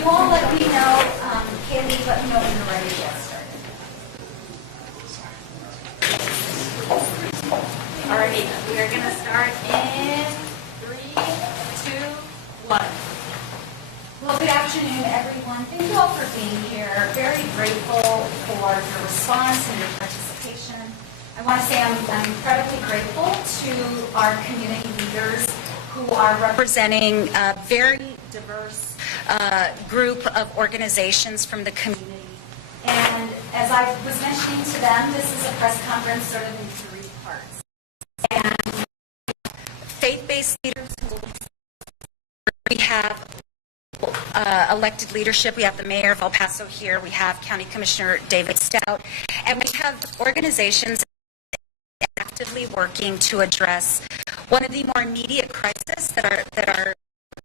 You all let me know, Kaylee, let me know when you're ready to get started. Alrighty, we are going to start in 3, 2, 1. Well, good afternoon, everyone. Thank you all for being here. Very grateful for your response and your participation. I want to say I'm incredibly grateful to our community leaders who are representing a very diverse group of organizations from the community. And as I was mentioning to them, this is a press conference sort of in 3 parts. And faith-based leaders, we have elected leadership. We have the mayor of El Paso here. We have County Commissioner David Stout. And we have organizations actively working to address one of the more immediate crises that our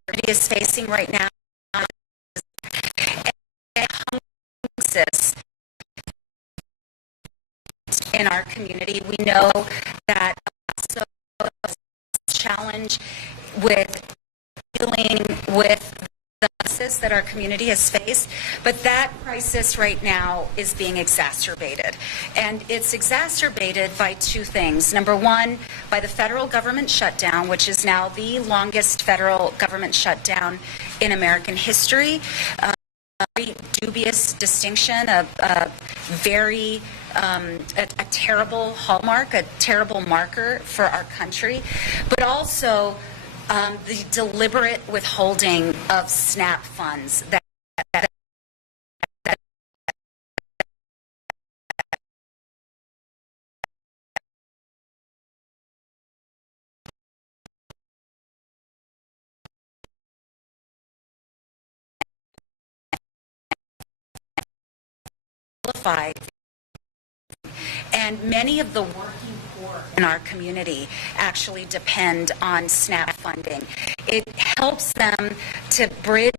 community is facing right now. Homelessness in our community. We know that also a challenge with dealing with the crisis that our community has faced, but that crisis right now is being exacerbated. And it's exacerbated by 2 things. Number one, by the federal government shutdown, which is now the longest federal government shutdown in American history. Very dubious distinction, a terrible hallmark, a terrible marker for our country, but also the deliberate withholding of SNAP funds that qualify. And many of the working poor in our community actually depend on SNAP funding. It helps them to bridge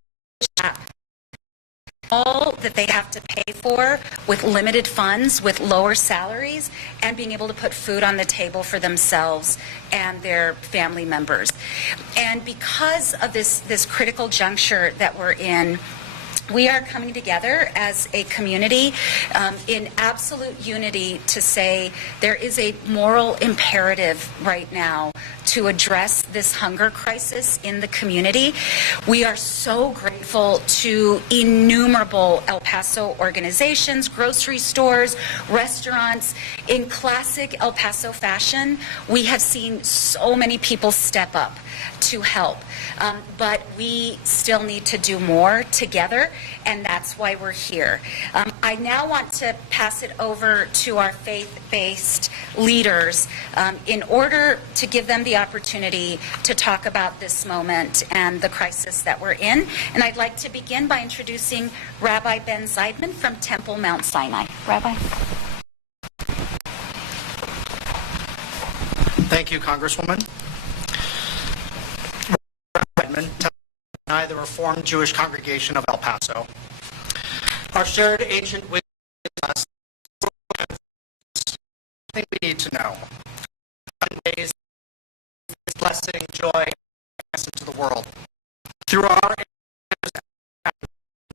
all that they have to pay for with limited funds, with lower salaries, and being able to put food on the table for themselves and their family members. And because of this critical juncture that we're in, we are coming together as a community in absolute unity to say there is a moral imperative right now to address this hunger crisis in the community. We are so grateful to innumerable El Paso organizations, grocery stores, restaurants. In classic El Paso fashion, we have seen so many people step up to help. But we still need to do more together, and that's why we're here. I now want to pass it over to our faith-based leaders in order to give them the opportunity to talk about this moment and the crisis that we're in. And I'd like to begin by introducing Rabbi Ben Zeidman from Temple Mount Sinai. Rabbi. Thank you, Congresswoman. The Reformed Jewish Congregation of El Paso. Our shared ancient wisdom is something we need to know. In ways, blessing, joy, into the world. Through our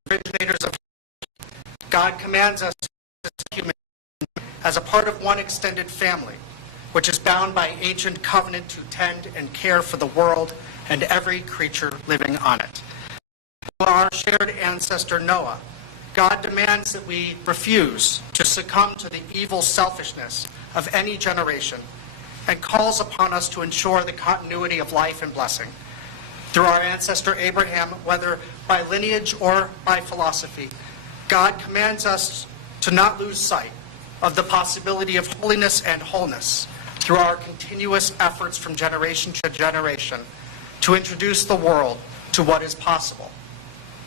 originators of God commands us as human as a part of one extended family, which is bound by ancient covenant to tend and care for the world and every creature living on it. To our shared ancestor Noah, God demands that we refuse to succumb to the evil selfishness of any generation and calls upon us to ensure the continuity of life and blessing. Through our ancestor Abraham, whether by lineage or by philosophy, God commands us to not lose sight of the possibility of holiness and wholeness through our continuous efforts from generation to generation to introduce the world to what is possible,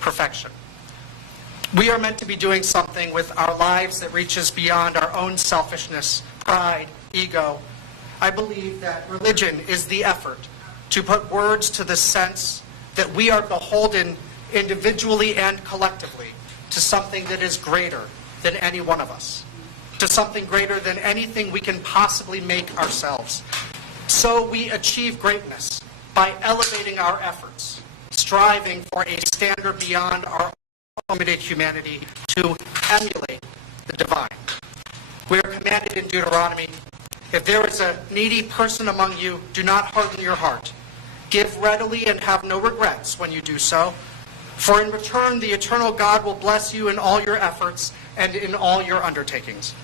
perfection. We are meant to be doing something with our lives that reaches beyond our own selfishness, pride, ego. I believe that religion is the effort to put words to the sense that we are beholden individually and collectively to something that is greater than any one of us, to something greater than anything we can possibly make ourselves. So we achieve greatness by elevating our efforts, striving for a standard beyond our limited humanity to emulate the divine. We are commanded in Deuteronomy, if there is a needy person among you, do not harden your heart. Give readily and have no regrets when you do so. For in return, the eternal God will bless you in all your efforts and in all your undertakings.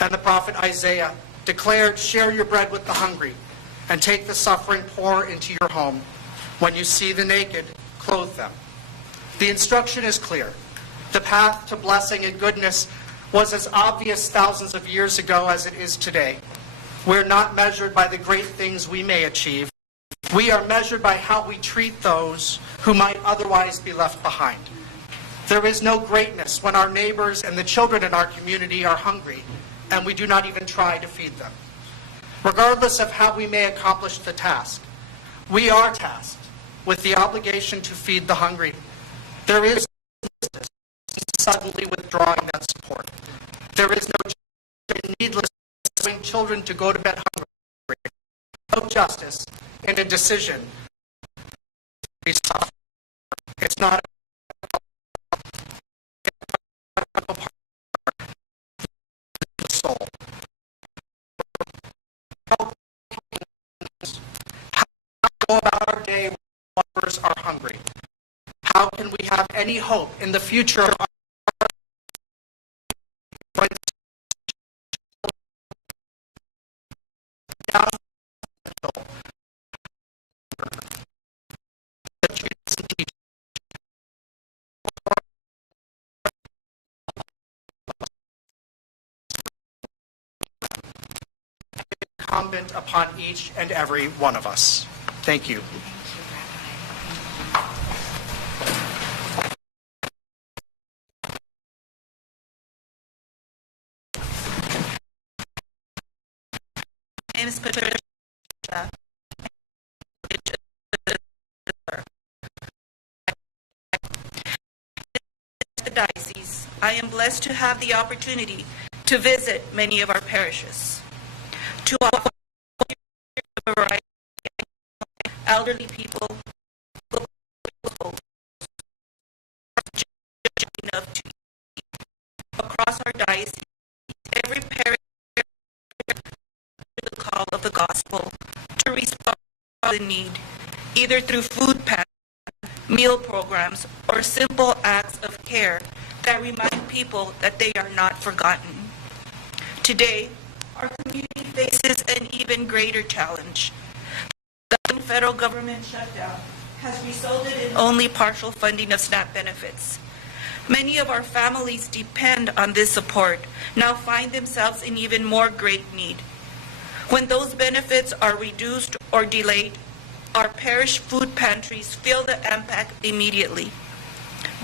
And the prophet Isaiah declared, share your bread with the hungry and take the suffering poor into your home. When you see the naked, clothe them. The instruction is clear. The path to blessing and goodness was as obvious thousands of years ago as it is today. We're not measured by the great things we may achieve. We are measured by how we treat those who might otherwise be left behind. There is no greatness when our neighbors and the children in our community are hungry and we do not even try to feed them. Regardless of how we may accomplish the task, we are tasked with the obligation to feed the hungry. There is no justice in suddenly withdrawing that support. There is no justice in needlessly allowing children to go to bed hungry. No justice in a decision we suffer. It's not a part of the soul. How go about our day when others are hungry? How can we have any hope in the future of our when down incumbent upon each and every one of us. Thank you. My name is Patricia. The diocese, I am blessed to have the opportunity to visit many of our parishes, to offer a variety of elderly people enough to across our diocese. Every parish the call of the gospel to respond to the need, either through food pantries, meal programs, or simple acts of care that remind people that they are not forgotten. Today, our community faces an even greater challenge. The federal government shutdown has resulted in only partial funding of SNAP benefits. Many of our families depend on this support, now find themselves in even more great need. When those benefits are reduced or delayed, our parish food pantries feel the impact immediately.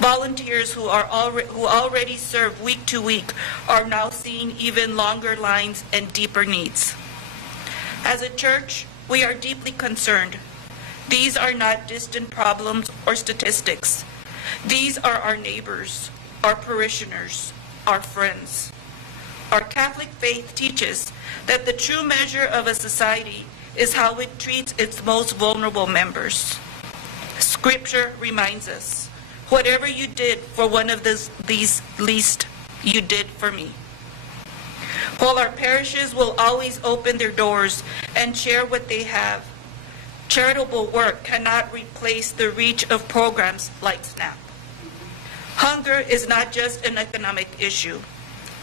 Volunteers who already serve week to week are now seeing even longer lines and deeper needs. As a church, we are deeply concerned. These are not distant problems or statistics. These are our neighbors, our parishioners, our friends. Our Catholic faith teaches that the true measure of a society is how it treats its most vulnerable members. Scripture reminds us, whatever you did for one of these least, you did for me. While our parishes will always open their doors and share what they have, charitable work cannot replace the reach of programs like SNAP. Hunger is not just an economic issue.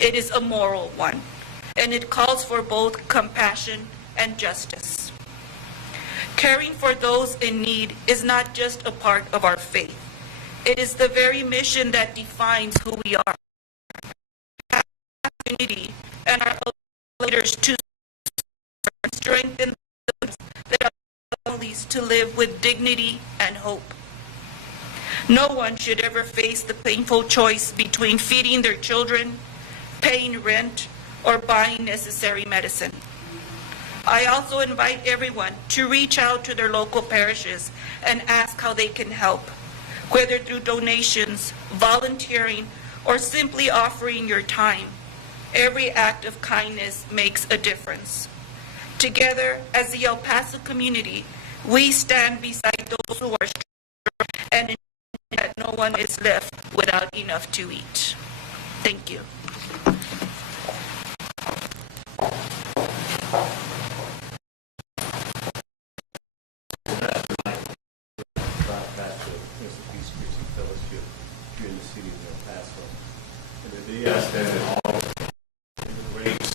It is a moral one, and it calls for both compassion and justice. Caring for those in need is not just a part of our faith. It is the very mission that defines who we are. Our community and our leaders to strengthen their families to live with dignity and hope. No one should ever face the painful choice between feeding their children, paying rent, or buying necessary medicine. I also invite everyone to reach out to their local parishes and ask how they can help, whether through donations, volunteering, or simply offering your time. Every act of kindness makes a difference. Together, as the El Paso community, we stand beside those who are struggling and that no everyone is left without enough to eat. Thank you. Fellowship here in the city of El Paso. And today I stand in awe in the grace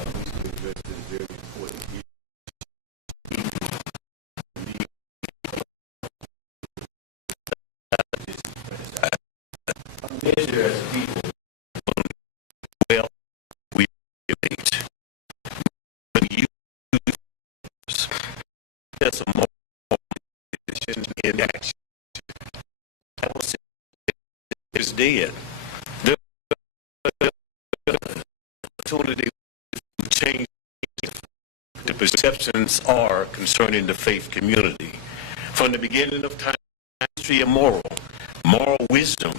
of these to address this very important issue. Measure as people well we relate. When you there's a more in action. Is dead. The opportunity to change the perceptions are concerning the faith community. From the beginning of time, history of moral wisdom,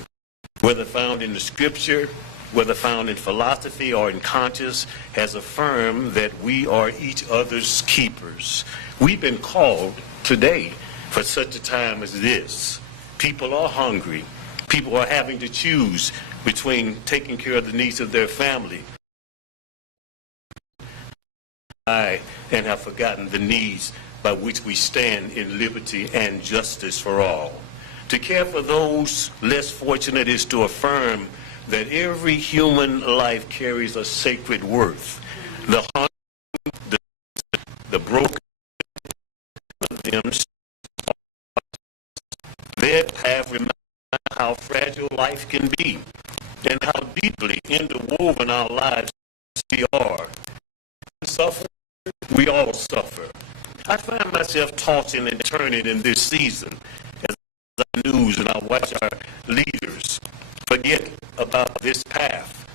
whether found in the scripture, whether found in philosophy or in conscience, has affirmed that we are each other's keepers. We've been called today for such a time as this. People are hungry. People are having to choose between taking care of the needs of their family and have forgotten the needs by which we stand in liberty and justice for all. To care for those less fortunate is to affirm that every human life carries a sacred worth. The hungry, the broken, them, that have reminded how fragile life can be and how deeply interwoven our lives we are. Suffer, we all suffer. I find myself tossing and turning in this season as I news and I watch our leaders forget about this path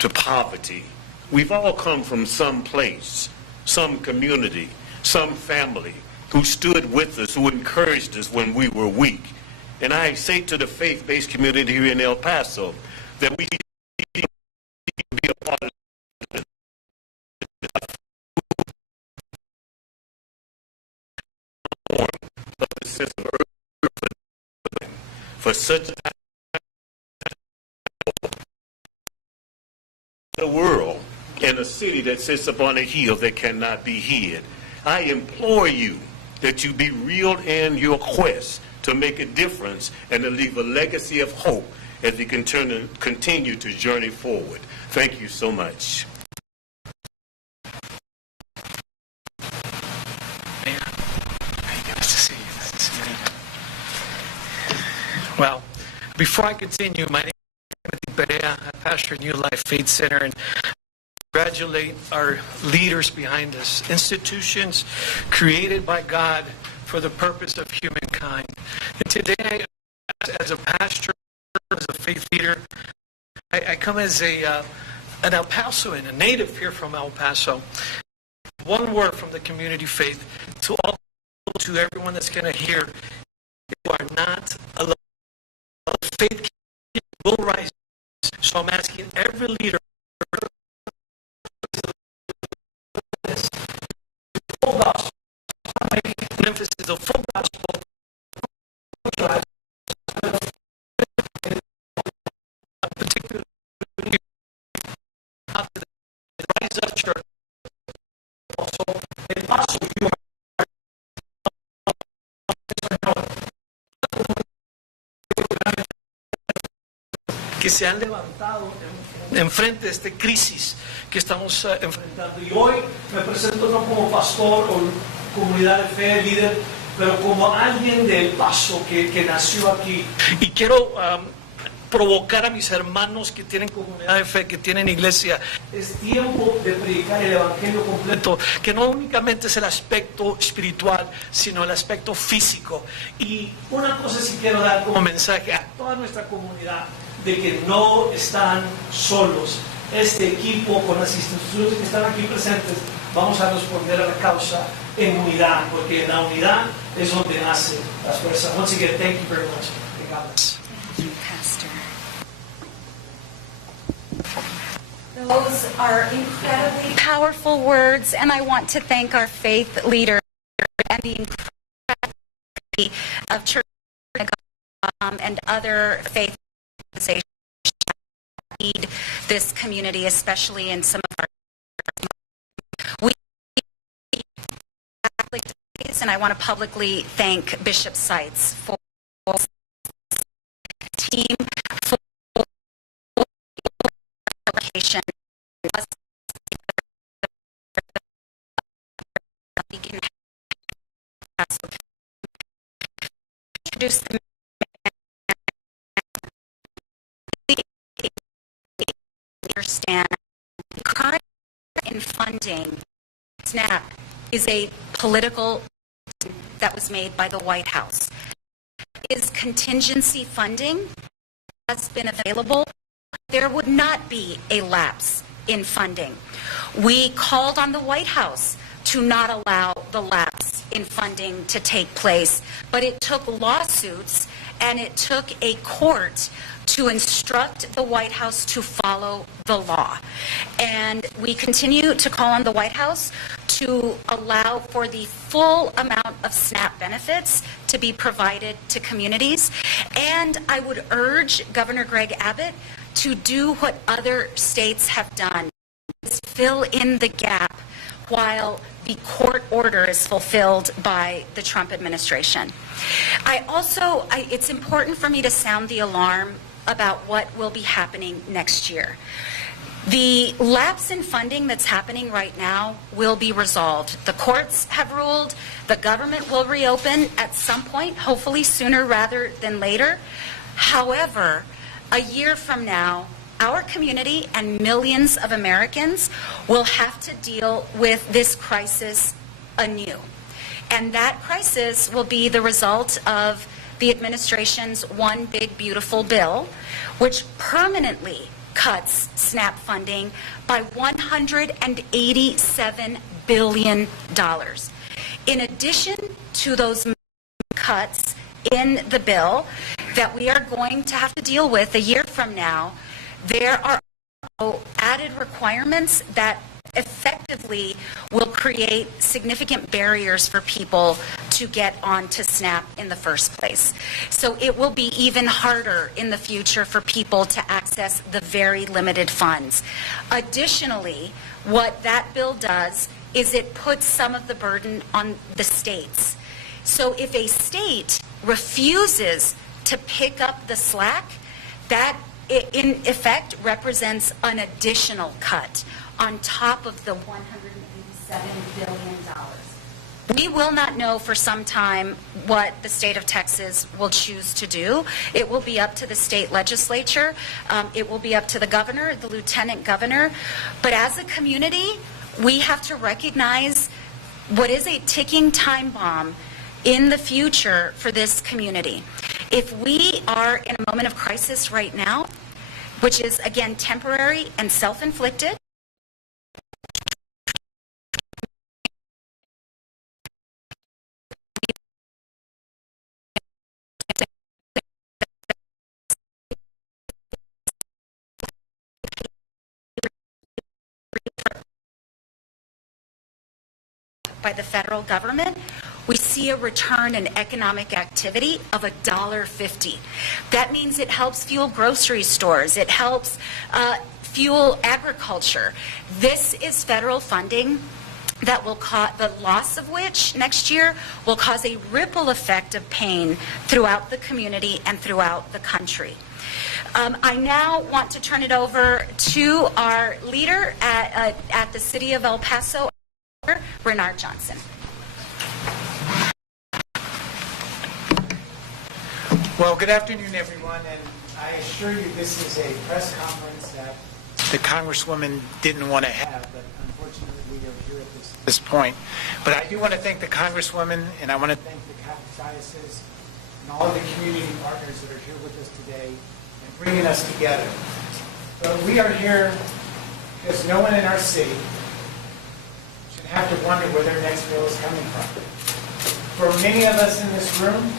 to poverty. We've all come from some place, some community, some family who stood with us, who encouraged us when we were weak. And I say to the faith-based community here in El Paso that we need to be a part of the sense of urgency for such a time the world in a city that sits upon a hill that cannot be hid. I implore you that you be real in your quest to make a difference and to leave a legacy of hope as we continue to journey forward. Thank you so much. Well, before I continue, my name is Perea. I pastor New Life Faith Center and congratulate our leaders behind us, institutions created by God for the purpose of humankind. And today, as a pastor, as a faith leader, I come as an El Pasoan, a native here from El Paso. One word from the community faith to all, to everyone that's going to hear: you are not alone. Faith will rise. So I'm asking every leader, the full gospel, make emphasis the full gospel. Particularly after the Rise Up Church, also in Paso, you are que se han levantado enfrente de esta crisis que estamos enfrentando. Y hoy me presento no como pastor o comunidad de fe, líder, pero como alguien del Paso que nació aquí. Y quiero provocar a mis hermanos que tienen comunidad de fe, que tienen iglesia. Es tiempo de predicar el evangelio completo, que no únicamente es el aspecto espiritual, sino el aspecto físico. Y una cosa sí quiero dar como mensaje a toda nuestra comunidad, de que no están solos. Este equipo, con las instituciones que están aquí presentes, vamos a responder a la causa en unidad, porque en la unidad es donde nace las fuerzas. Once again, thank you very much. God bless. Thank you, Pastor. Those are incredibly powerful words, and I want to thank our faith leader and the incredibility of Church of God and other faith organizations lead this community, especially in some of our we Catholic days, and I want to publicly thank Bishop Seitz for team for education. We can introduce the understand current in funding SNAP is a political that was made by the White House. Is contingency funding has been available, there would not be a lapse in funding. We called on the White House to not allow the lapse in funding to take place, but it took lawsuits and it took a court to instruct the White House to follow the law. And we continue to call on the White House to allow for the full amount of SNAP benefits to be provided to communities. And I would urge Governor Greg Abbott to do what other states have done, is fill in the gap while the court order is fulfilled by the Trump administration. It's important for me to sound the alarm about what will be happening next year. The lapse in funding that's happening right now will be resolved. The courts have ruled, the government will reopen at some point, hopefully sooner rather than later. However, a year from now, our community and millions of Americans will have to deal with this crisis anew. And that crisis will be the result of the administration's One Big Beautiful Bill, which permanently cuts SNAP funding by $187 billion. In addition to those cuts in the bill that we are going to have to deal with a year from now, there are added requirements that effectively will create significant barriers for people to get onto SNAP in the first place. So it will be even harder in the future for people to access the very limited funds. Additionally, what that bill does is it puts some of the burden on the states. So if a state refuses to pick up the slack, that in effect represents an additional cut on top of the $187 billion. We will not know for some time what the state of Texas will choose to do. It will be up to the state legislature. It will be up to the governor, the lieutenant governor. But as a community, we have to recognize what is a ticking time bomb in the future for this community. If we are in a moment of crisis right now, which is, again, temporary and self-inflicted, by the federal government, we see a return in economic activity of $1.50. That means it helps fuel grocery stores. It helps fuel agriculture. This is federal funding that will cause, the loss of which next year will cause a ripple effect of pain throughout the community and throughout the country. I now want to turn it over to our leader at the City of El Paso, Renard Johnson. Well, good afternoon, everyone, and I assure you this is a press conference that the Congresswoman didn't want to have, but unfortunately we are here at this point. But I do want to thank the Congresswoman, and I want to thank the Catholic Diocese and all of the community partners that are here with us today and bringing us together. But we are here because no one in our city should have to wonder where their next meal is coming from. For many of us in this room,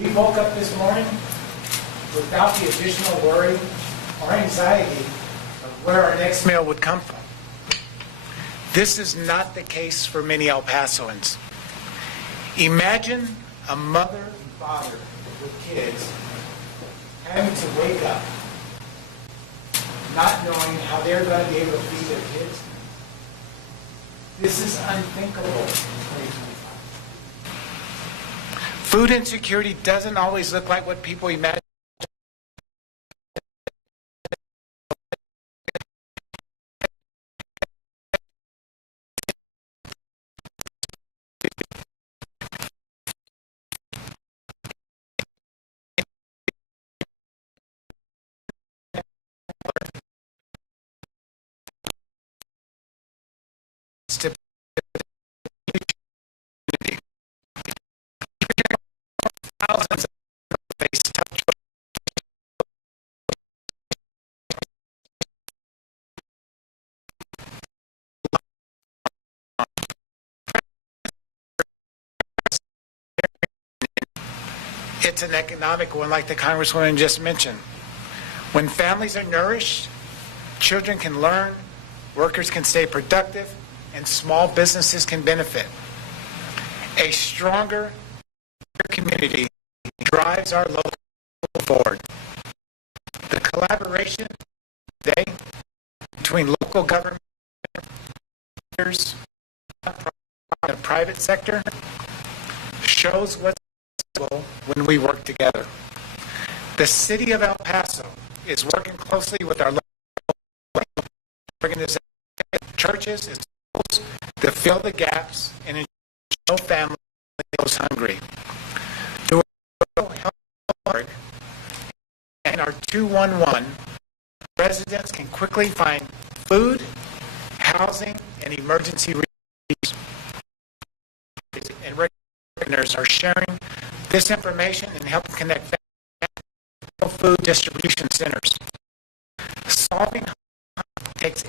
we woke up this morning without the additional worry or anxiety of where our next meal would come from. This is not the case for many El Pasoans. Imagine a mother and father with kids having to wake up not knowing how they're going to be able to feed their kids. This is unthinkable in 2025. Food insecurity doesn't always look like what people imagine. To thousands of face tough It's an economic one, like the Congresswoman just mentioned. When families are nourished, children can learn, workers can stay productive, and small businesses can benefit. A stronger community drives our local forward. The collaboration today between local government leaders and the private sector shows what's possible when we work together. The city of El Paso is working closely with our local organizations, churches, and schools to fill the gaps and ensure no family goes hungry. Through our health org and our 211, residents can quickly find food, housing, and emergency relief. And regulators are sharing this information and helping connect food distribution centers. Solving hunger takes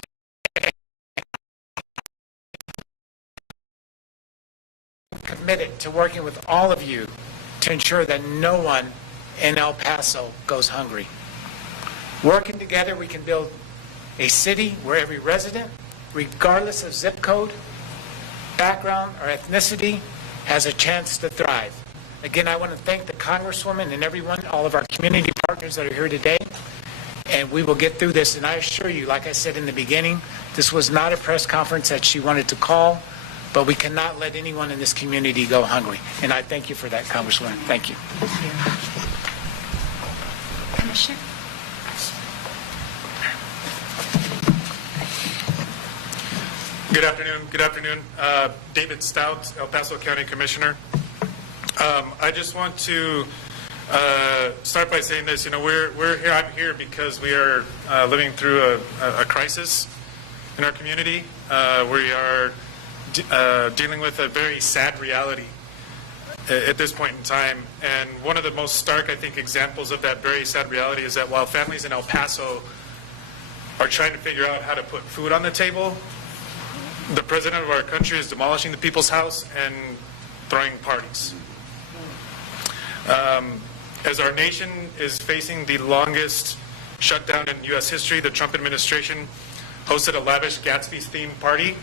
committed to working with all of you to ensure that no one in El Paso goes hungry. Working together, we can build a city where every resident, regardless of zip code, background, or ethnicity, has a chance to thrive. Again, I want to thank the Congresswoman and everyone, all of our community partners that are here today, and we will get through this. And I assure you, like I said in the beginning, this was not a press conference that she wanted to call, but we cannot let anyone in this community go hungry. And I thank you for that, Congresswoman. Thank you. Commissioner? Good afternoon. Good afternoon. David Stout, El Paso County Commissioner. I just want to start by saying this. You know, we're here. I'm here because we are living through a crisis in our community. We are dealing with a very sad reality at this point in time. And one of the most stark, I think, examples of that very sad reality is that while families in El Paso are trying to figure out how to put food on the table, the president of our country is demolishing the people's house and throwing parties. As our nation is facing the longest shutdown in U.S. history, the Trump administration hosted a lavish Gatsby-themed party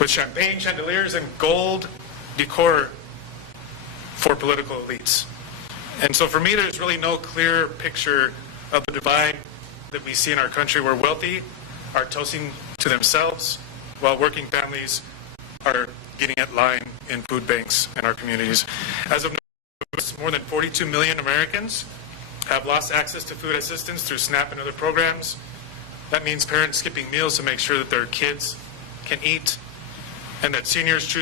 with champagne, chandeliers, and gold decor for political elites. And so for me, there's really no clear picture of the divide that we see in our country where wealthy are toasting to themselves while working families are getting at line in food banks in our communities. As of now, more than 42 million Americans have lost access to food assistance through SNAP and other programs. That means parents skipping meals to make sure that their kids can eat, and that seniors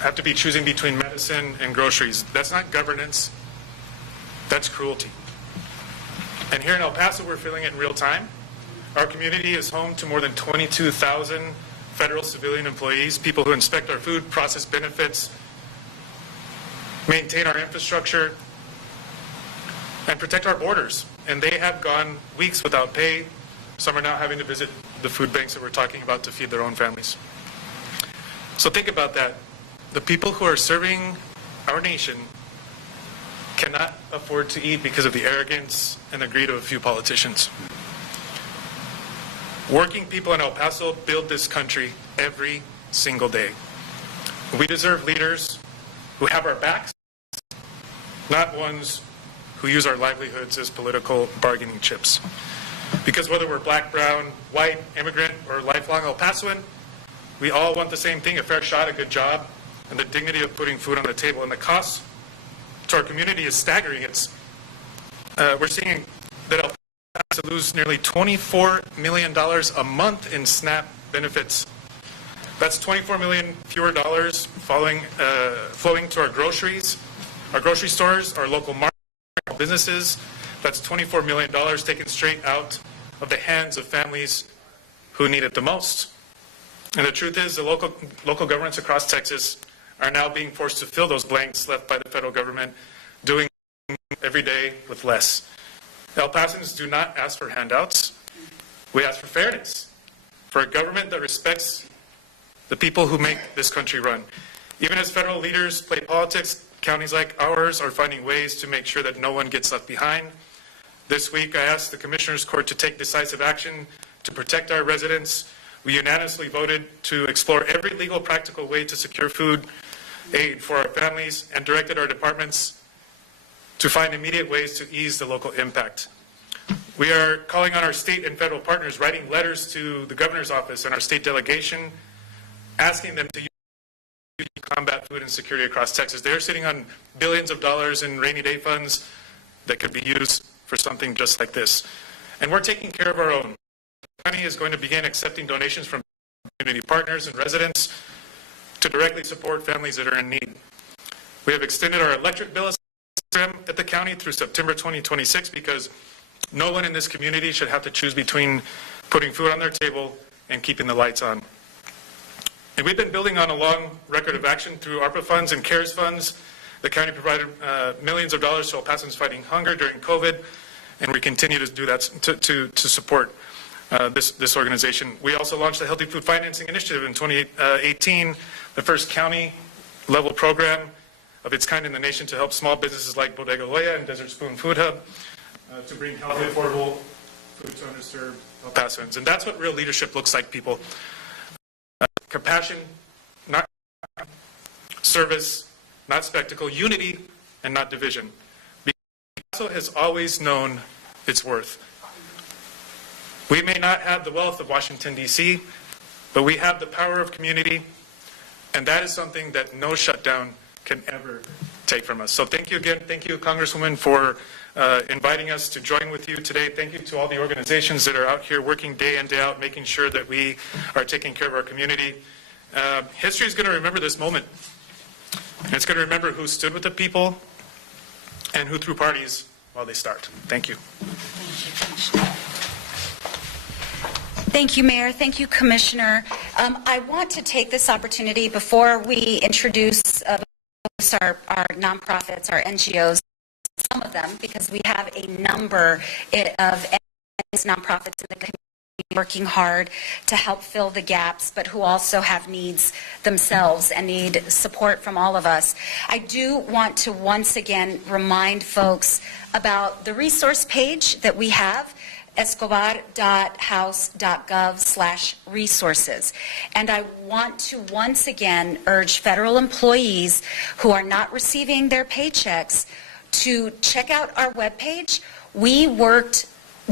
have to be choosing between medicine and groceries. That's not governance, that's cruelty. And here in El Paso, we're feeling it in real time. Our community is home to more than 22,000 federal civilian employees, people who inspect our food, process benefits, maintain our infrastructure, and protect our borders. And they have gone weeks without pay. Some are now having to visit the food banks that we're talking about to feed their own families. So think about that. The people who are serving our nation cannot afford to eat because of the arrogance and the greed of a few politicians. Working people in El Paso build this country every single day. We deserve leaders who have our backs not ones who use our livelihoods as political bargaining chips. Because whether we're black, brown, white, immigrant, or lifelong El Pasoan, we all want the same thing: a fair shot, a good job, and the dignity of putting food on the table. And the cost to our community is staggering. We're seeing that El Paso has to lose nearly $24 million a month in SNAP benefits. That's 24 million fewer dollars flowing to our groceries, our grocery stores, our local markets, our businesses. That's $24 million taken straight out of the hands of families who need it the most. And the truth is, the local governments across Texas are now being forced to fill those blanks left by the federal government, doing every day with less. El Pasans do not ask for handouts. We ask for fairness, for a government that respects the people who make this country run. Even as federal leaders play politics, counties like ours are finding ways to make sure that no one gets left behind. This week, I asked the Commissioner's Court to take decisive action to protect our residents. We unanimously voted to explore every legal practical way to secure food aid for our families and directed our departments to find immediate ways to ease the local impact. We are calling on our state and federal partners, writing letters to the governor's office and our state delegation, asking them to combat food insecurity across Texas. They're sitting on billions of dollars in rainy day funds that could be used for something just like this. And we're taking care of our own. The county is going to begin accepting donations from community partners and residents to directly support families that are in need. We have extended our electric bill program at the county through September 2026 because no one in this community should have to choose between putting food on their table and keeping the lights on. And we've been building on a long record of action through ARPA funds and CARES funds. The county provided millions of dollars to El Pasans fighting hunger during COVID, and we continue to do that to support this organization. We also launched the Healthy Food Financing Initiative in 2018, the first county-level program of its kind in the nation to help small businesses like Bodega Loya and Desert Spoon Food Hub to bring healthy, affordable food to underserved El Pasoans. And that's what real leadership looks like, people. Compassion, not service, not spectacle, unity, and not division. Because El Paso has always known its worth. We may not have the wealth of Washington, D.C., but we have the power of community, and that is something that no shutdown can ever take from us. So thank you again. Thank you, Congresswoman, for inviting us to join with you today. Thank you to all the organizations that are out here working day in, day out, making sure that we are taking care of our community. History is going to remember this moment. And it's going to remember who stood with the people and who threw parties while they starved. Thank you. Thank you, Mayor. Thank you, Commissioner. I want to take this opportunity before we introduce our nonprofits, our NGOs, some of them, because we have a number of nonprofits in the community working hard to help fill the gaps, but who also have needs themselves and need support from all of us. I do want to once again remind folks about the resource page that we have, escobar.house.gov/resources. And I want to once again urge federal employees who are not receiving their paychecks to check out our webpage. We worked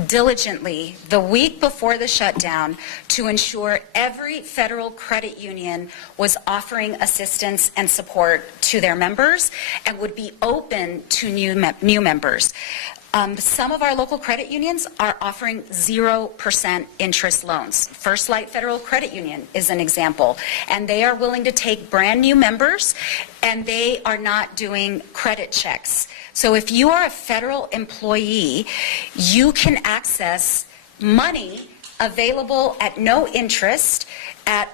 diligently the week before the shutdown to ensure every federal credit union was offering assistance and support to their members and would be open to new members. Some of our local credit unions are offering 0% interest loans. First Light Federal Credit Union is an example, and they are willing to take brand new members, and they are not doing credit checks. So if you are a federal employee, you can access money available at no interest at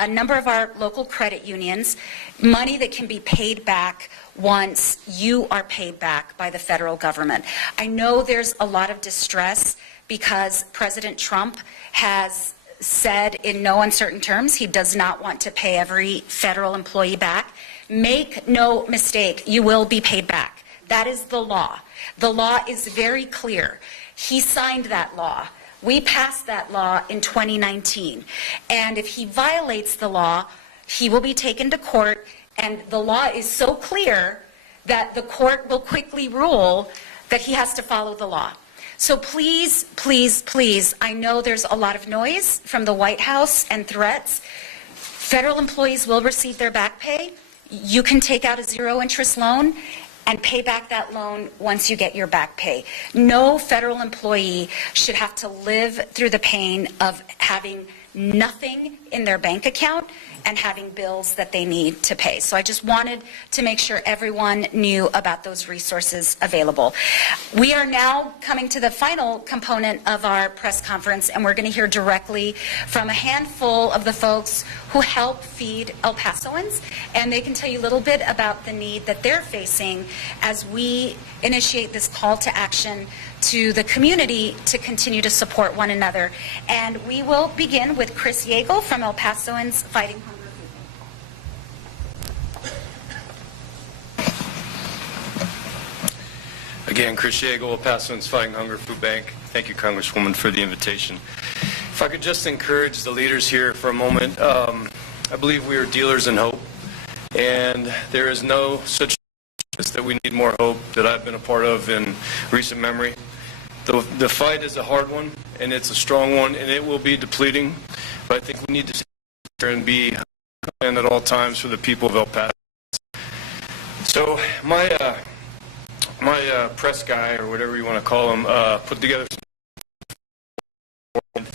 a number of our local credit unions, money that can be paid back once you are paid back by the federal government. I know there's a lot of distress because President Trump has said in no uncertain terms he does not want to pay every federal employee back. Make no mistake, you will be paid back. That is the law. The law is very clear. He signed that law. We passed that law in 2019. And if he violates the law, he will be taken to court. And the law is so clear that the court will quickly rule that he has to follow the law. So please, please, please, I know there's a lot of noise from the White House and threats. Federal employees will receive their back pay. You can take out a zero-interest loan and pay back that loan once you get your back pay. No federal employee should have to live through the pain of having nothing in their bank account and having bills that they need to pay. So I just wanted to make sure everyone knew about those resources available. We are now coming to the final component of our press conference, and we're going to hear directly from a handful of the folks who help feed El Pasoans, and they can tell you a little bit about the need that they're facing as we initiate this call to action to the community to continue to support one another. And we will begin with Chris Yeagle from El Pasoans Fighting Hunger Food Bank. Again, Chris Yeagle, El Pasoans Fighting Hunger Food Bank. Thank you, Congresswoman, for the invitation. If I could just encourage the leaders here for a moment. I believe we are dealers in hope, and there is no such that we need more hope that I've been a part of in recent memory. The fight is a hard one, and it's a strong one, and it will be depleting, but I think we need to sit here and be at all times for the people of El Paso. So my press guy, or whatever you want to call him, put together some,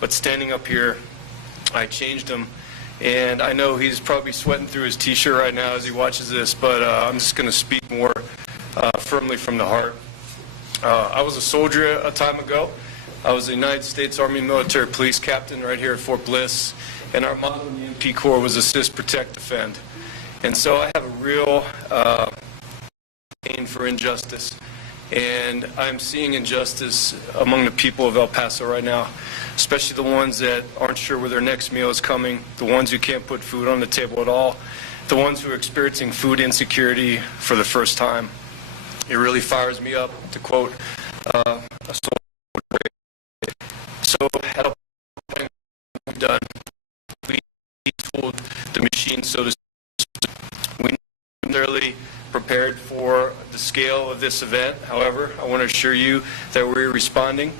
but standing up here, I changed him. And I know he's probably sweating through his T-shirt right now as he watches this, but I'm just going to speak more firmly from the heart. I was a soldier a time ago. I was a United States Army military police captain right here at Fort Bliss, and our motto in the MP Corps was assist, protect, defend. And so I have a real pain for injustice, and I'm seeing injustice among the people of El Paso right now, especially the ones that aren't sure where their next meal is coming, the ones who can't put food on the table at all, the ones who are experiencing food insecurity for the first time. It really fires me up to quote a soldier. So at a point we've done, we told the machine, so to speak. We necessarily prepared for the scale of this event. However, I want to assure you that we're responding.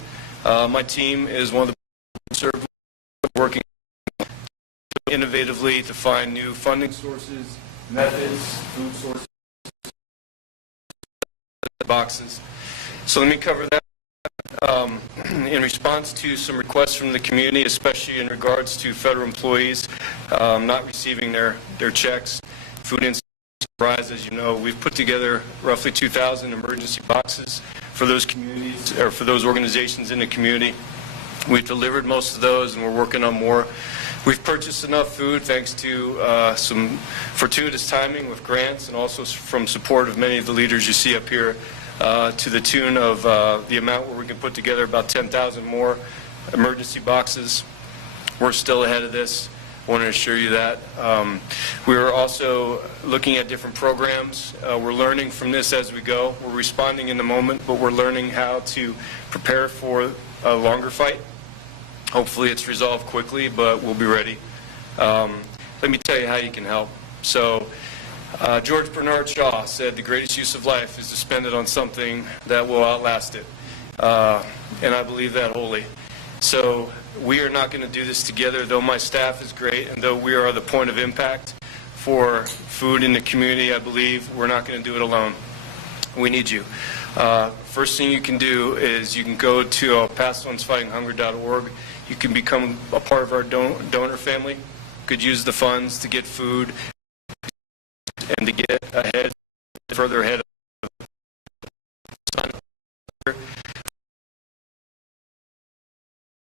My team is one of the working innovatively to find new funding sources, methods, food sources, boxes. So let me cover that. In response to some requests from the community, especially in regards to federal employees not receiving their checks, food insecurity rise, as you know, we've put together roughly 2,000 emergency boxes for those communities, or for those organizations in the community. We've delivered most of those, and we're working on more. We've purchased enough food thanks to some fortuitous timing with grants, and also from support of many of the leaders you see up here, to the tune of the amount where we can put together about 10,000 more emergency boxes. We're still ahead of this. I want to assure you that. We are also looking at different programs. We're learning from this as we go. We're responding in the moment, but we're learning how to prepare for a longer fight. Hopefully it's resolved quickly, but we'll be ready. Let me tell you how you can help. So George Bernard Shaw said the greatest use of life is to spend it on something that will outlast it. And I believe that wholly. So we are not going to do this together, though my staff is great, and though we are the point of impact for food in the community, I believe we're not going to do it alone. We need you. First thing you can do is you can go to elpasoansfightinghunger.org. You can become a part of our donor family. You could use the funds to get food and to get ahead, further ahead of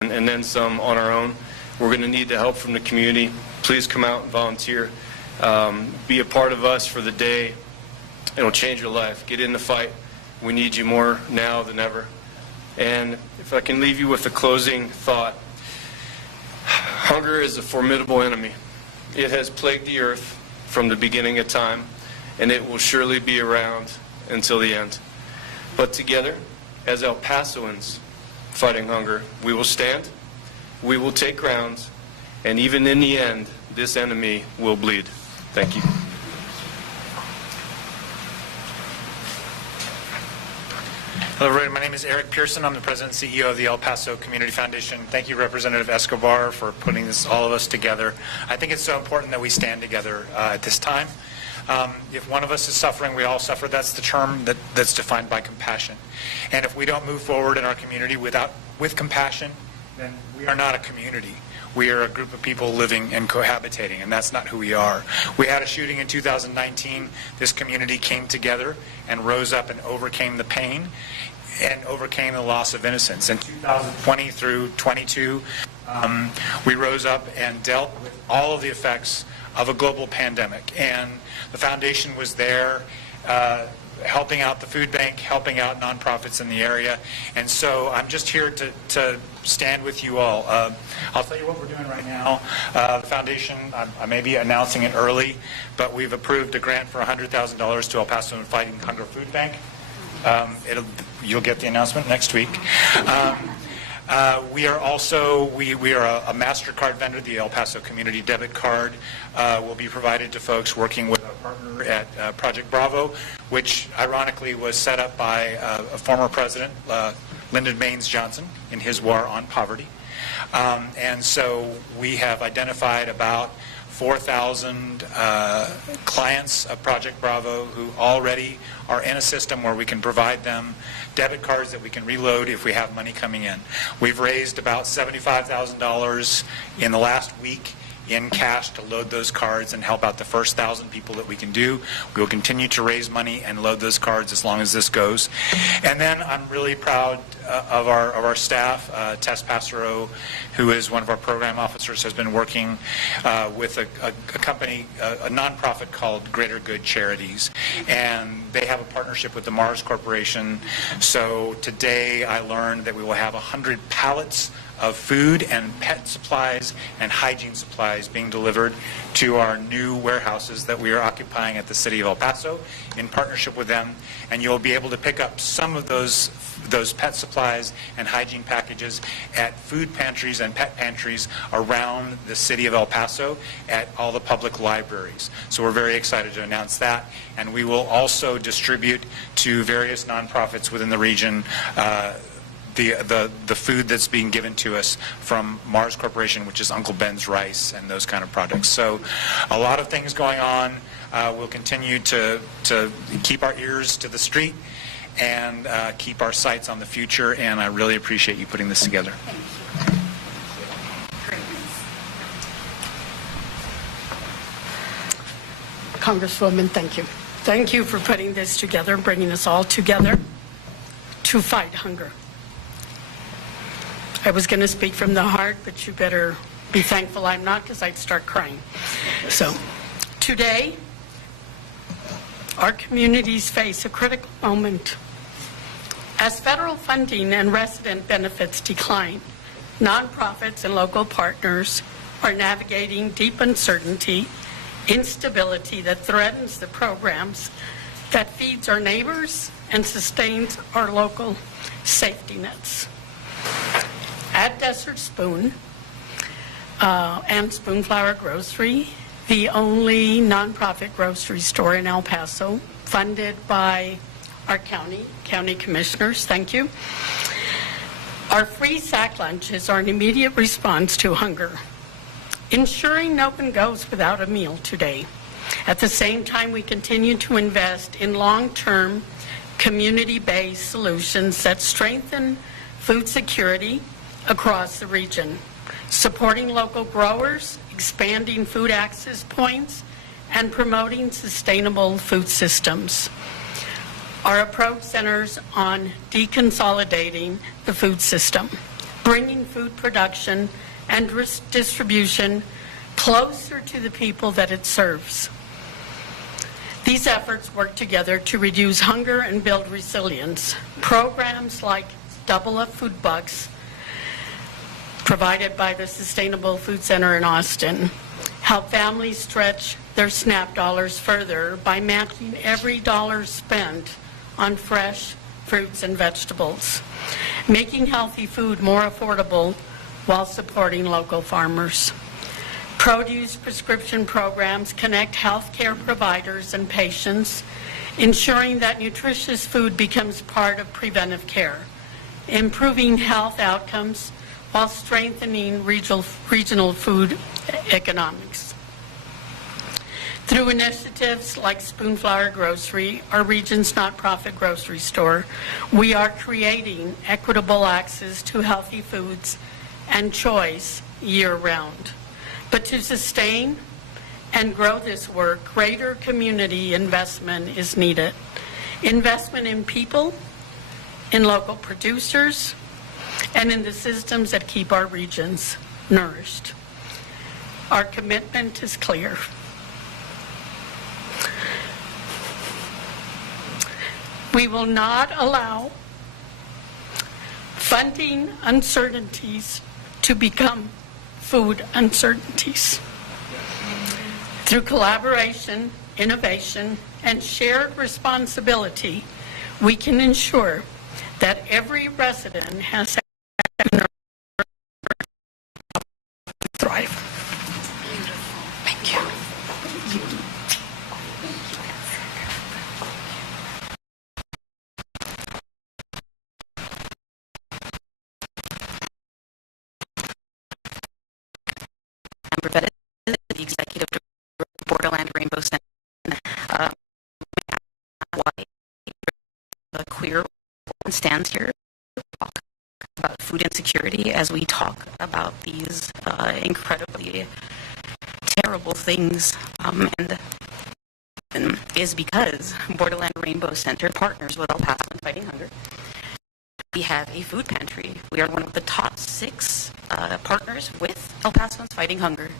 and then some on our own. We're going to need the help from the community. Please come out and volunteer. Be a part of us for the day. It'll change your life. Get in the fight. We need you more now than ever. And if I can leave you with a closing thought, hunger is a formidable enemy. It has plagued the earth from the beginning of time, and it will surely be around until the end. But together, as El Pasoans fighting hunger, we will stand, we will take ground, and even in the end, this enemy will bleed. Thank you. Hello, everybody. My name is Eric Pearson. I'm the president and CEO of the El Paso Community Foundation. Thank you, Representative Escobar, for putting all of us together. I think it's so important that we stand together at this time. If one of us is suffering, we all suffer. That's the term that's defined by compassion. And if we don't move forward in our community with compassion, then we are not a community. We are a group of people living and cohabitating, and that's not who we are. We had a shooting in 2019. This community came together and rose up and overcame the pain and overcame the loss of innocence. In 2020 through 22, we rose up and dealt with all of the effects of a global pandemic. And the foundation was there helping out the food bank, helping out nonprofits in the area. And so I'm just here to stand with you all. I'll tell you what we're doing right now. The foundation, I may be announcing it early, but we've approved a grant for $100,000 to El Paso and Fighting Hunger Food Bank. You'll get the announcement next week. We are also we are a MasterCard vendor. The El Paso Community Debit Card will be provided to folks working with our partner at Project Bravo, which ironically was set up by a former president, Lyndon Baines Johnson, in his war on poverty. And so we have identified about 4,000 clients of Project Bravo who already are in a system where we can provide them debit cards that we can reload if we have money coming in. We've raised about $75,000 in the last week in cash to load those cards and help out the first 1,000 people that we can do. We will continue to raise money and load those cards as long as this goes. And then I'm really proud of our staff. Tess Passero, who is one of our program officers, has been working with a company, a nonprofit called Greater Good Charities, and they have a partnership with the Mars Corporation. So today I learned that we will have 100 pallets of food and pet supplies and hygiene supplies being delivered to our new warehouses that we are occupying at the city of El Paso in partnership with them. And you'll be able to pick up some of those pet supplies and hygiene packages at food pantries and pet pantries around the city of El Paso at all the public libraries. So we're very excited to announce that. And we will also distribute to various nonprofits within the region the food that's being given to us from Mars Corporation, which is Uncle Ben's rice and those kind of products. So a lot of things going on. We'll continue to keep our ears to the street and keep our sights on the future, and I really appreciate you putting this together. Congresswoman, thank you. Thank you for putting this together, bringing us all together to fight hunger. I was going to speak from the heart, but you better be thankful I'm not, because I'd start crying. So, today, our communities face a critical moment. As federal funding and resident benefits decline, nonprofits and local partners are navigating deep uncertainty, instability that threatens the programs that feeds our neighbors and sustains our local safety nets. At Desert Spoon and Spoonflower Grocery, the only nonprofit grocery store in El Paso, funded by our county commissioners, thank you. Our free sack lunches are an immediate response to hunger, ensuring no one goes without a meal today. At the same time, we continue to invest in long-term, community-based solutions that strengthen food security across the region, supporting local growers, expanding food access points, and promoting sustainable food systems. Our approach centers on deconsolidating the food system, bringing food production and distribution closer to the people that it serves. These efforts work together to reduce hunger and build resilience. Programs like Double Up Food Bucks, provided by the Sustainable Food Center in Austin, help families stretch their SNAP dollars further by matching every dollar spent on fresh fruits and vegetables, making healthy food more affordable while supporting local farmers. Produce prescription programs connect healthcare providers and patients, ensuring that nutritious food becomes part of preventive care, improving health outcomes while strengthening regional food economics. Through initiatives like Spoonflower Grocery, our region's nonprofit grocery store, we are creating equitable access to healthy foods and choice year-round. But to sustain and grow this work, greater community investment is needed. Investment in people, in local producers, and in the systems that keep our regions nourished. Our commitment is clear. We will not allow funding uncertainties to become food uncertainties. Through collaboration, innovation, and shared responsibility, we can ensure that every resident has to thrive. Thank you. Amber Bettis, the executive director of Borderland Rainbow Center. Why the queer stands here to talk about food insecurity as we talk about these incredibly terrible things, and is because Borderland Rainbow Center partners with El Paso and Fighting Hunger. We have a food pantry. We are one of the top 6 partners with El Paso and Fighting Hunger.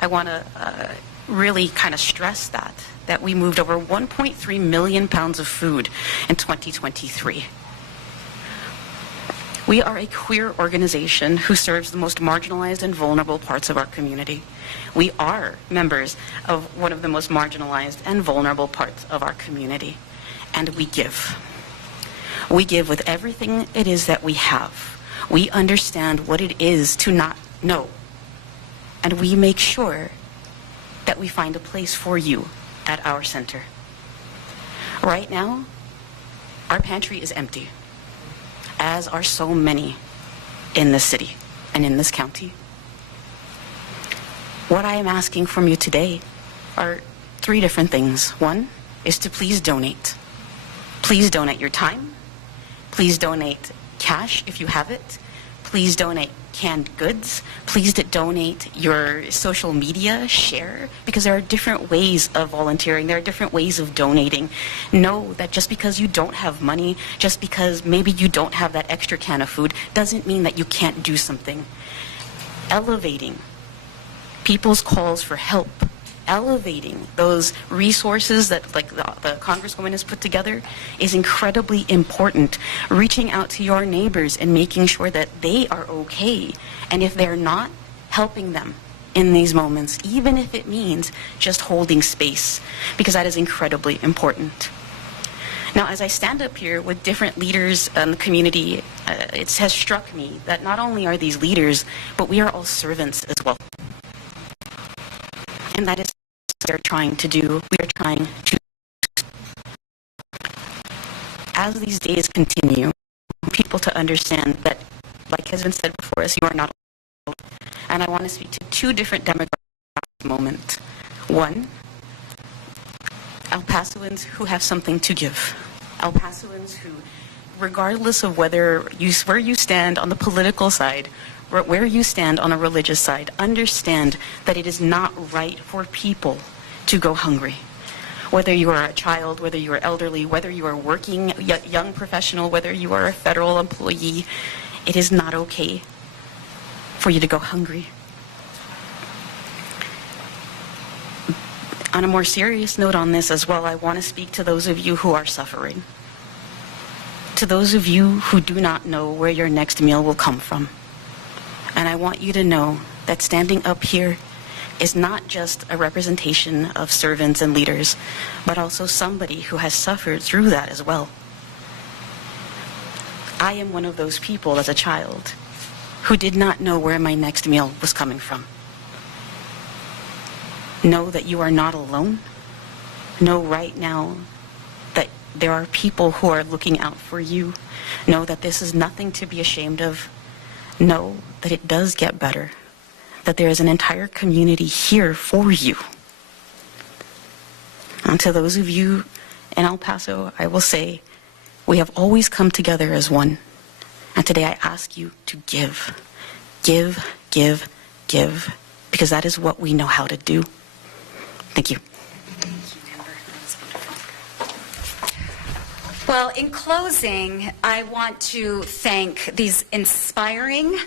I want to really kind of stress that we moved over 1.3 million pounds of food in 2023. We are a queer organization who serves the most marginalized and vulnerable parts of our community. We are members of one of the most marginalized and vulnerable parts of our community, and we give. We give with everything it is that we have. We understand what it is to not know, and we make sure that we find a place for you at our center. Right now, our pantry is empty, as are so many in this city and in this county. What I am asking from you today are 3 different things. One is to please donate. Please donate your time. Please donate cash if you have it. Please donate canned goods. Please donate your social media share, because there are different ways of volunteering. There are different ways of donating. Know that just because you don't have money, just because maybe you don't have that extra can of food, doesn't mean that you can't do something. Elevating people's calls for help, elevating those resources that like the Congresswoman has put together is incredibly important. Reaching out to your neighbors and making sure that they are okay. And if they're not, helping them in these moments, even if it means just holding space, because that is incredibly important. Now, as I stand up here with different leaders in the community, it has struck me that not only are these leaders, but we are all servants as well. And that is what we are trying to do. We are trying to, as these days continue, people to understand that, like has been said before us, you are not alone. And I want to speak to 2 different demographics at this moment. One, El Pasoans who have something to give. El Pasoans who, regardless of where you stand on the political side, where you stand on a religious side, understand that it is not right for people to go hungry. Whether you are a child, whether you are elderly, whether you are working, young professional, whether you are a federal employee, it is not okay for you to go hungry. On a more serious note on this as well, I want to speak to those of you who are suffering. To those of you who do not know where your next meal will come from. And I want you to know that standing up here is not just a representation of servants and leaders, but also somebody who has suffered through that as well. I am one of those people as a child who did not know where my next meal was coming from. Know that you are not alone. Know right now there are people who are looking out for you. Know that this is nothing to be ashamed of. Know that it does get better, that there is an entire community here for you. And to those of you in El Paso, I will say, we have always come together as one. And today I ask you to give, give, give, give, because that is what we know how to do. Thank you. Well, in closing, I want to thank these inspiring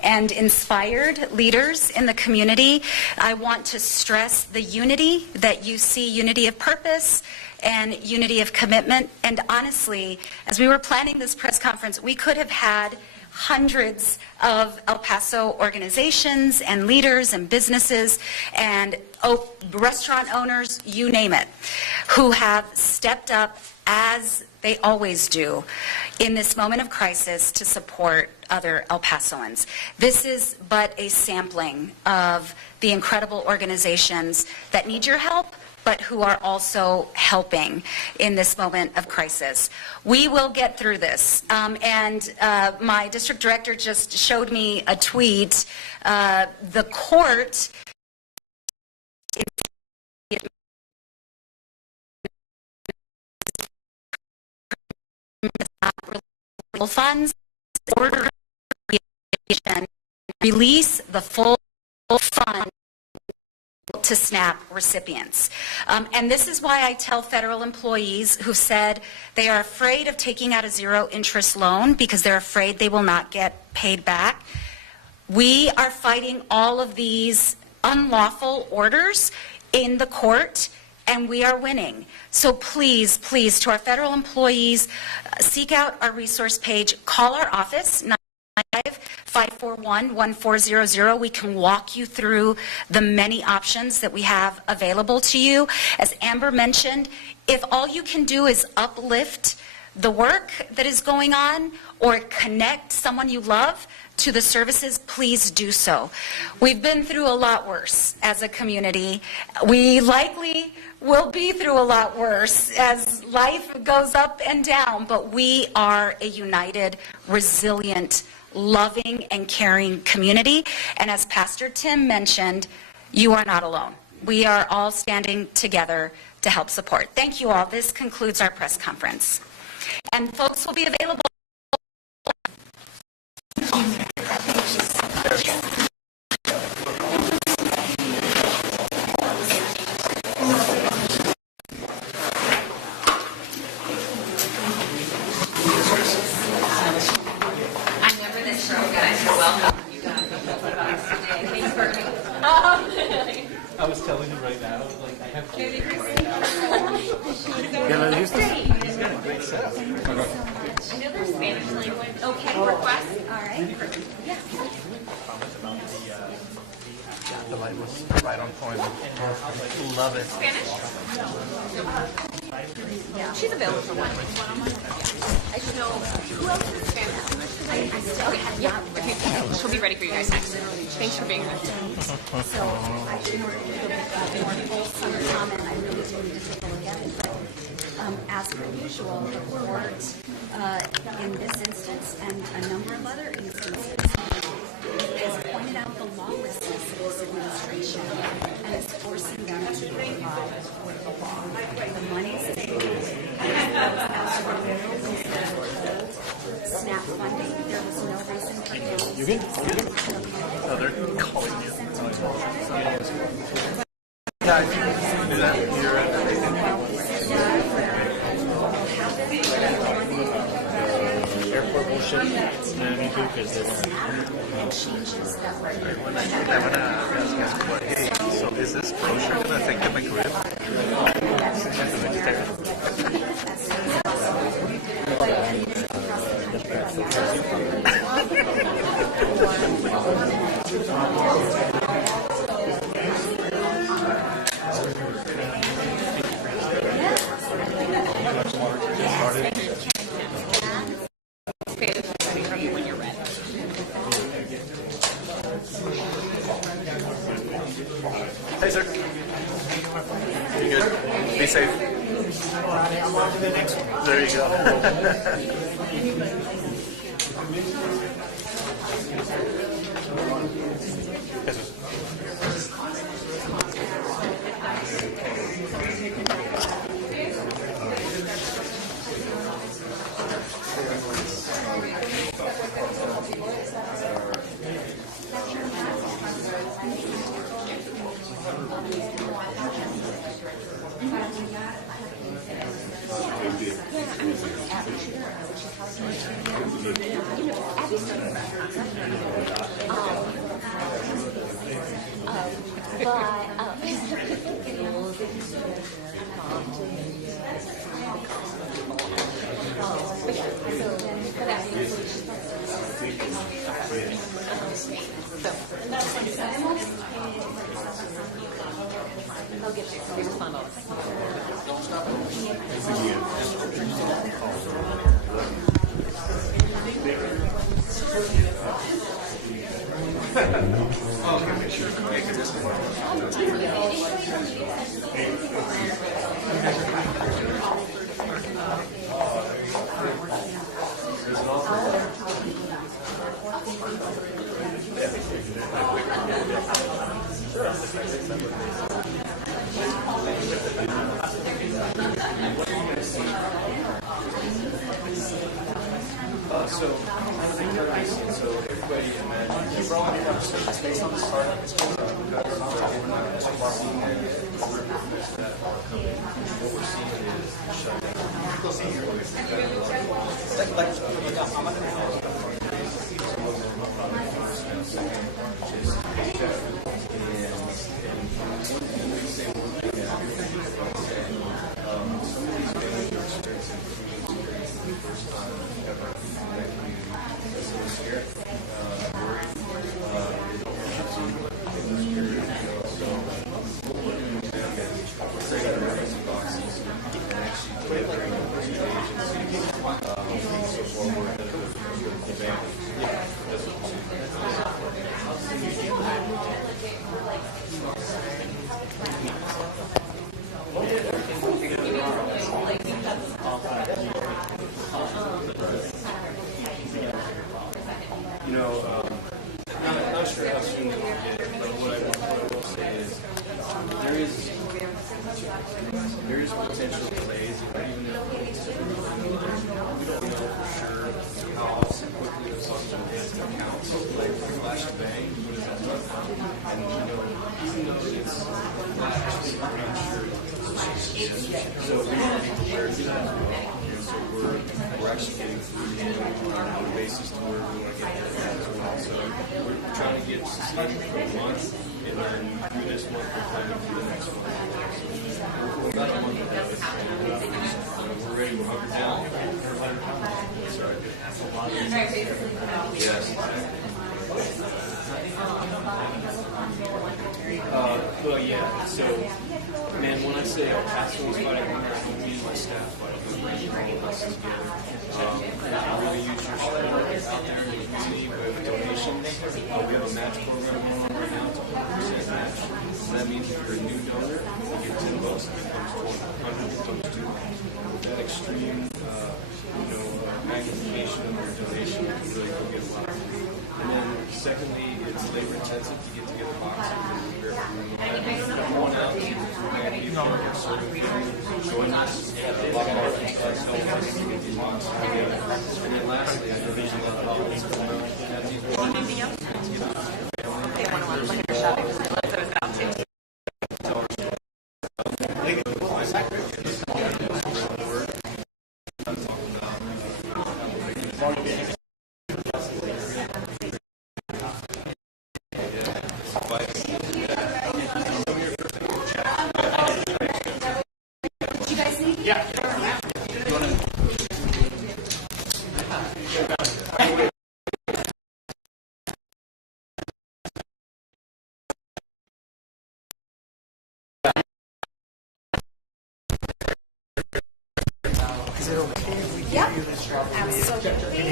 and inspired leaders in the community. I want to stress the unity that you see, unity of purpose and unity of commitment. And honestly, as we were planning this press conference, we could have had hundreds of El Paso organizations and leaders and businesses and restaurant owners, you name it, who have stepped up as they always do in this moment of crisis to support other El Pasoans. This is but a sampling of the incredible organizations that need your help, but who are also helping in this moment of crisis. We will get through this. And my district director just showed me a tweet. The court funds order release the full fund to SNAP recipients. And this is why I tell federal employees who said they are afraid of taking out a zero interest loan because they're afraid they will not get paid back. We are fighting all of these unlawful orders in the court, and we are winning. So please, please, to our federal employees, seek out our resource page, call our office, 541-1400. We can walk you through the many options that we have available to you. As Amber mentioned, if all you can do is uplift the work that is going on or connect someone you love to the services, please do so. We've been through a lot worse as a community. We likely will be through a lot worse as life goes up and down, but we are a united, resilient, loving, and caring community. And as Pastor Tim mentioned, you are not alone. We are all standing together to help support. Thank you all. This concludes our press conference. And folks will be available. I was telling him right now, like, I have to right now. Great setup. I know there's Spanish language. Okay, requests. All right. Yeah. The light was right on point. Love it. Spanish? Yeah. She's available for one. I should know. Who else is Spanish? Okay. Yeah. Okay. She'll be ready for you guys next. Thanks for being here. So I should more full summer comment. I really do need to take a look at it. But as per usual, the court in this instance and a number of other instances has pointed out the lawlessness of this administration and is forcing them to comply with the law. The money is SNAP funding. There was no reason for counties. You good? Oh, they're calling you. Yeah, if you do that, you're at airport will ship me too because they want to. Hey, so is this brochure going to affect the McRib? When you're ready. Hey, sir. You good? Be safe. I'm on to the next one. There you go. Well, yeah. So, man, when I say El Paso is fighting hunger, I don't mean my staff fighting hunger. All of us together. I really use your support out there in the community with donations. We have a match program going on right now. It's a 100% match. So that means if you're a new donor, you get $10. It becomes 100, becomes 200. With that extreme, magnification of your donation, you can really go get a lot. And then, secondly, it's labor intensive to get together boxes and prepare food. Going out to be part of serving food, join us. A lot of our guys help us to get these boxes together. And then lastly, I know there's a lot of holidays coming up. That's even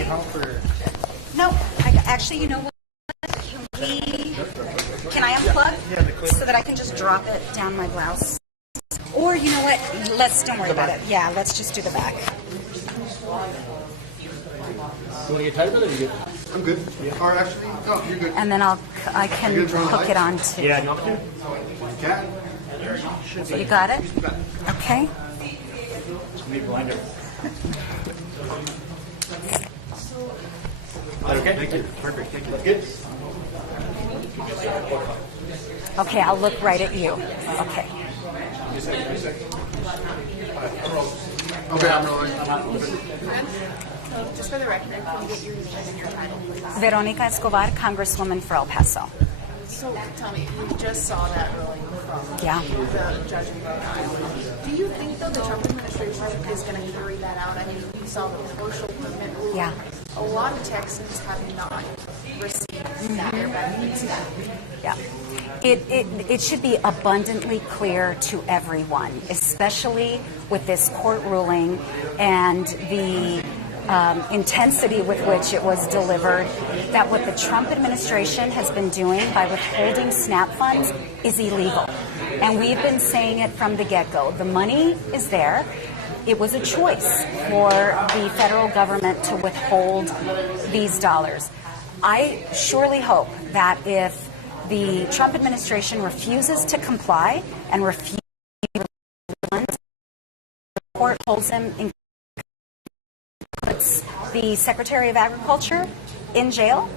Absolutely. No, actually, you know what? Can I unplug so that I can just drop it down my blouse? Or Or you know what? Don't worry about it. Yeah, let's just do the back. I'm good. Or actually, no, you're good. And then I can hook it on to. Yeah, you want me to? You can. You got it? Okay. Okay. Thank you. Perfect. Thank you. That's good. Okay, I'll look right at you. Okay. Okay, I'm rolling. Just for the record, can you get your name and your title, please? Veronica Escobar, Congresswoman for El Paso. So tell me, you just saw that ruling from Yeah. the judge in Rhode Island. Do you think, though, the Trump administration is going to carry that out? I mean, we saw the social permit ruling. Yeah. A lot of Texans have not received their benefits yet. Yeah. It should be abundantly clear to everyone, especially with this court ruling and the intensity with which it was delivered, that what the Trump administration has been doing by withholding SNAP funds is illegal. And we've been saying it from the get-go. The money is there. It was a choice for the federal government to withhold these dollars. I surely hope that if the Trump administration refuses to comply and refuses the court holds him in, puts the Secretary of Agriculture in jail,